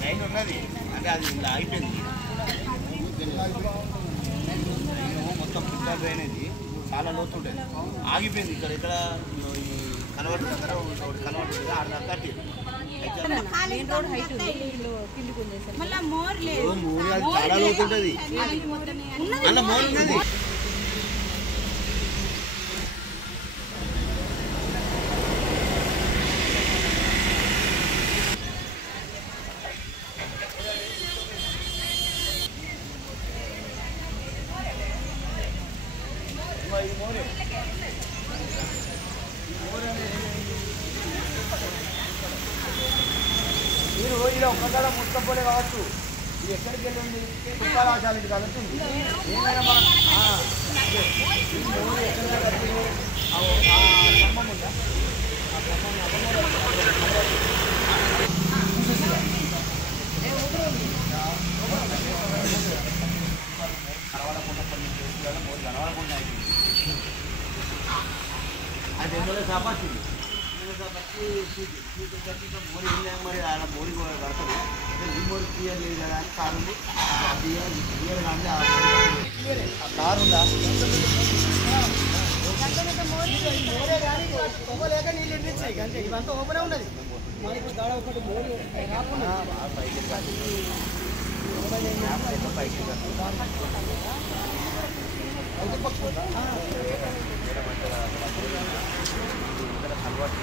Line ఉన్నది అంటే అది ఇలా అయిపోయింది మొత్తం ఫిల్టర్ డ్రైనేజ్ చాలా లోతు ఉంటుంది ఆగిపోయింది ఇక్కడ ఇక్కడ కలవట్టు దగ్గర ఒకటి కలవట్టు ఆడ కట్టి చాలా లోతు ఉంటుంది అలా మోర్ ఉన్నది మీరు ఇలా ఒక్కసారి ముస్తపోలే కావచ్చు ఇది ఎక్కడికి వెళ్ళింది పుష్పారాశాలకి కలుగుతుంది ఏమైనా మనం స్తంభం ఉందా ఆ స్తంభం కనవడకుండా కొన్ని కేసులలో మోరు కనవడకుండా అయిపోయింది అది ఎందులో కాపాడుతుంది మోరి ఏం మరి ఆయన మోరి కడతారు ఈ మోరి క్లియర్ లేదు కదా అని కారు ఉంది క్లియర్ కానీ ఆ కారు ఉందా లేక నీళ్ళు ఎండించాయి అంతే ఇవంతా ఓపెనే ఉన్నది మనకు దాడ ఒకటి మోరి పైకి పైకి అలవాటు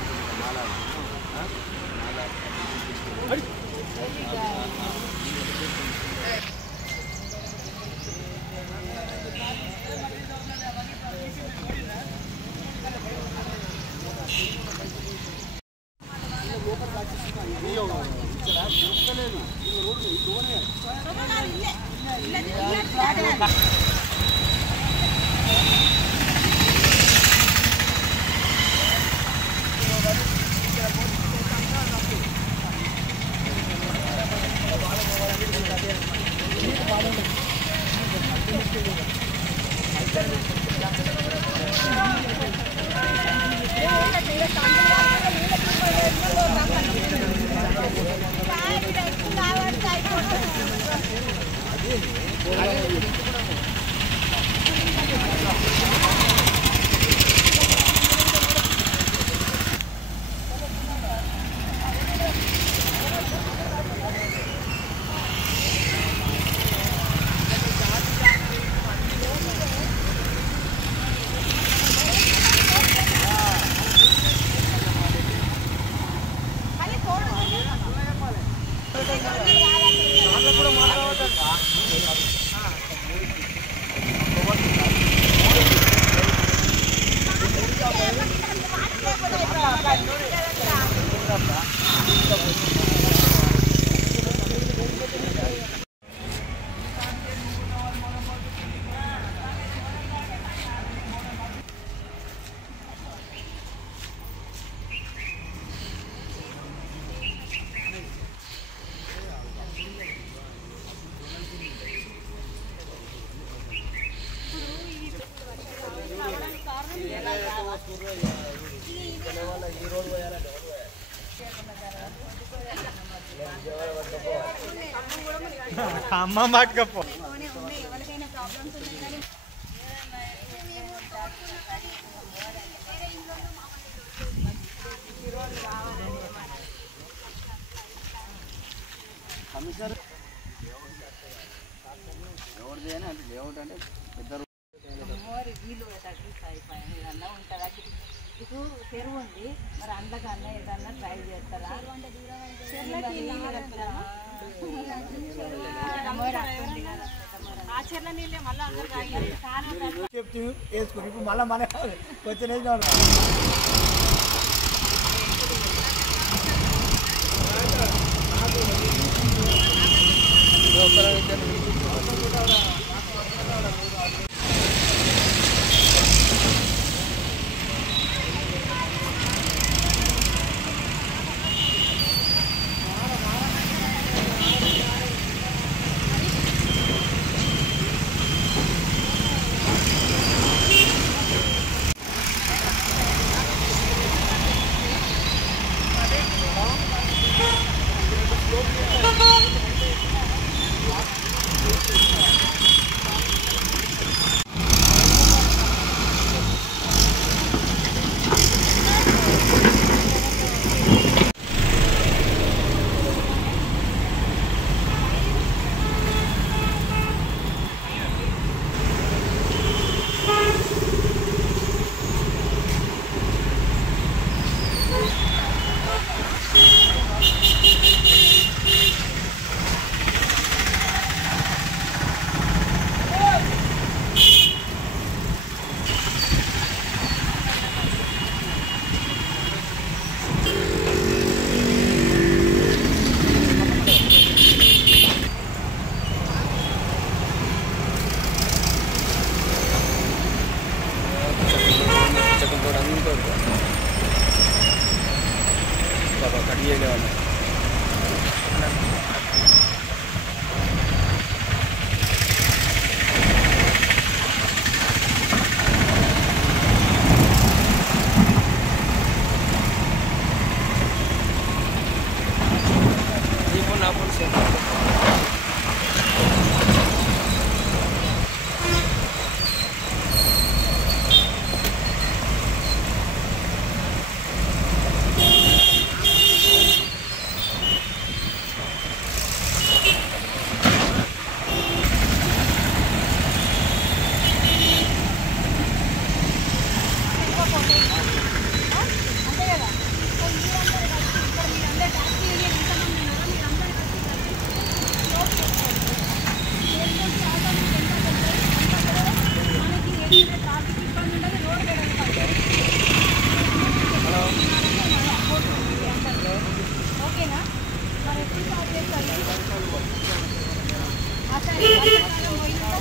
అమ్మ మాటకపో కమిషనర్ ఎవరిది అని అంటే లేఅవుట్ అంటే పెద్ద వీళ్ళు తగ్గిస్తాయిపోయినా ఉంటుందా ఇటు చెరువు ఉంది మరి అందులోకి అన్న ఏదన్నా ట్రై చేస్తారా చెప్తూ వేసుకుని ఇప్పుడు మళ్ళీ మన వచ్చిన సరే వర్షాకాలం పోయినాక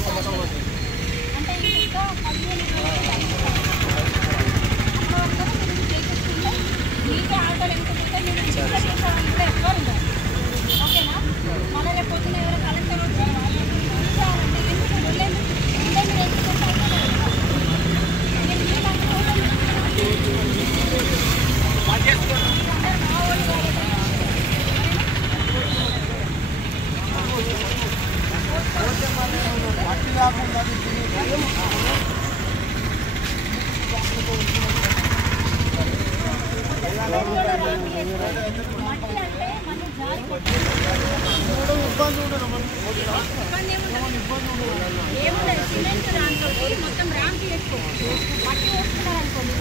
అంటే ఇంకా 15 రోజులు మీకే ఆటోలు ఎంచుకుంటే మీరు ఇంట్లో చేసే వాళ్ళు కూడా ఎవ్వరు ఉండరు. ఓకేనా? మళ్ళీ రేపు పొద్దున ఎవరు కలెక్టర్ చేయాలంటే ఎందుకు ఉండలేదు ఉంటే మీరు ఎంచుకుంటే మట్టి అంటే మనం ఏముండదు సిమెంట్ దాంతో మొత్తం ర్యాంప్ వేసుకో మట్టి వేసుకున్నారు అనుకోండి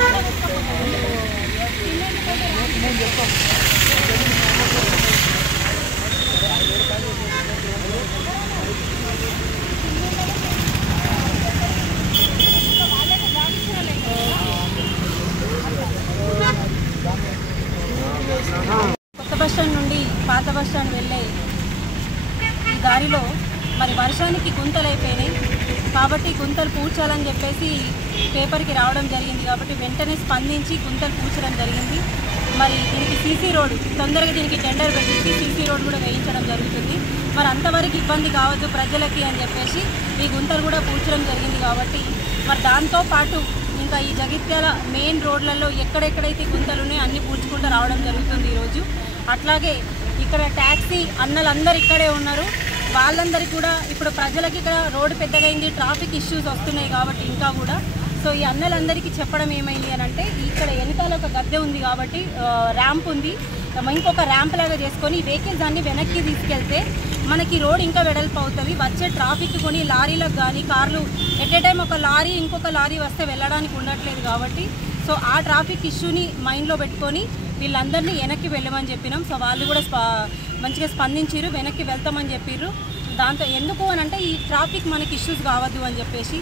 వాళ్ళకి గాడించాలి. కొత్త బస్టాండ్ నుండి పాత బస్టాండ్ వెళ్ళే ఈ దారిలో మరి వర్షానికి గుంతలు అయిపోయినాయి కాబట్టి గుంతలు పూడ్చాలని చెప్పేసి పేపర్కి రావడం జరిగింది. కాబట్టి వెంటనే స్పందించి గుంతలు పూడ్చడం జరిగింది. మరి దీనికి సీసీ రోడ్ తొందరగా దీనికి టెండర్ పెట్టేసి సీసీ రోడ్ కూడా వేయించడం జరుగుతుంది. మరి అంతవరకు ఇబ్బంది కావద్దు ప్రజలకి అని చెప్పేసి ఈ గుంతలు కూడా పూడ్చడం జరిగింది. కాబట్టి మరి దాంతోపాటు ఇంకా ఈ జగిత్యాల మెయిన్ రోడ్లలో ఎక్కడెక్కడైతే గుంతలు ఉన్నాయో అన్నీ పూడ్చుకుంటూ రావడం జరుగుతుంది ఈరోజు. అట్లాగే ఇక్కడ ట్యాక్సీ అన్నలందరూ ఇక్కడే ఉన్నారు. వాళ్ళందరికీ కూడా ఇప్పుడు ప్రజలకి ఇక్కడ రోడ్డు పెద్దగా అయింది, ట్రాఫిక్ ఇష్యూస్ వస్తున్నాయి కాబట్టి ఇంకా కూడా సో ఈ అన్నలందరికీ చెప్పడం ఏమైంది అని అంటే ఇక్కడ వెనకాల ఒక గద్దె ఉంది కాబట్టి ర్యాంప్ ఉంది, ఇంకొక ర్యాంప్ లాగా చేసుకొని వెహికల్స్ అన్ని వెనక్కి తీసుకెళ్తే మనకి రోడ్ ఇంకా వెడల్పు అవుతుంది. వచ్చే ట్రాఫిక్ కొని లారీలకు కానీ కార్లు ఎట్ ఏ టైం ఒక లారీ ఇంకొక లారీ వస్తే వెళ్ళడానికి ఉండట్లేదు కాబట్టి సో ఆ ట్రాఫిక్ ఇష్యూని మైండ్లో పెట్టుకొని వీళ్ళందరినీ వెనక్కి వెళ్ళమని చెప్పినాం. సో వాళ్ళు కూడా మంచిగా స్పందించారు, వెనక్కి వెళ్తామని చెప్పారు. దాంతో ఎందుకు అని అంటే ఈ ట్రాఫిక్ మనకి ఇష్యూస్ కావద్దు అని చెప్పేసి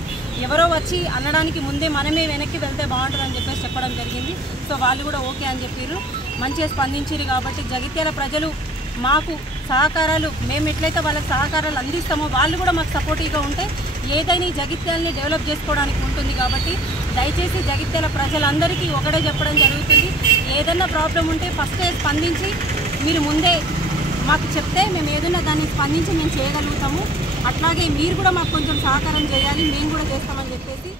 ఎవరో వచ్చి అనడానికి ముందే మనమే వెనక్కి వెళ్తే బాగుంటుంది అని చెప్పేసి చెప్పడం జరిగింది. సో వాళ్ళు కూడా ఓకే అని చెప్పారు, మంచిగా స్పందించారు. కాబట్టి జగిత్యాల ప్రజలు మాకు సహకారాలు మేము ఎట్లయితే వాళ్ళకి సహకారాలు అందిస్తామో వాళ్ళు కూడా మాకు సపోర్టివ్గా ఉంటే ఏదైనా ఈ జగిత్యాలని డెవలప్ చేసుకోవడానికి ఉంటుంది. కాబట్టి దయచేసి జగిత్యాల ప్రజలందరికీ ఒకటే చెప్పడం జరుగుతుంది, ఏదైనా ప్రాబ్లం ఉంటే ఫస్టే స్పందించి మీరు ముందే మాకు చెప్తే మేము ఏదైనా దాన్ని స్పందించి మేము చేయగలుగుతాము. అట్లాగే మీరు కూడా మాకు కొంచెం సహకారం చేయాలి, మేము కూడా చేస్తామని చెప్పేసి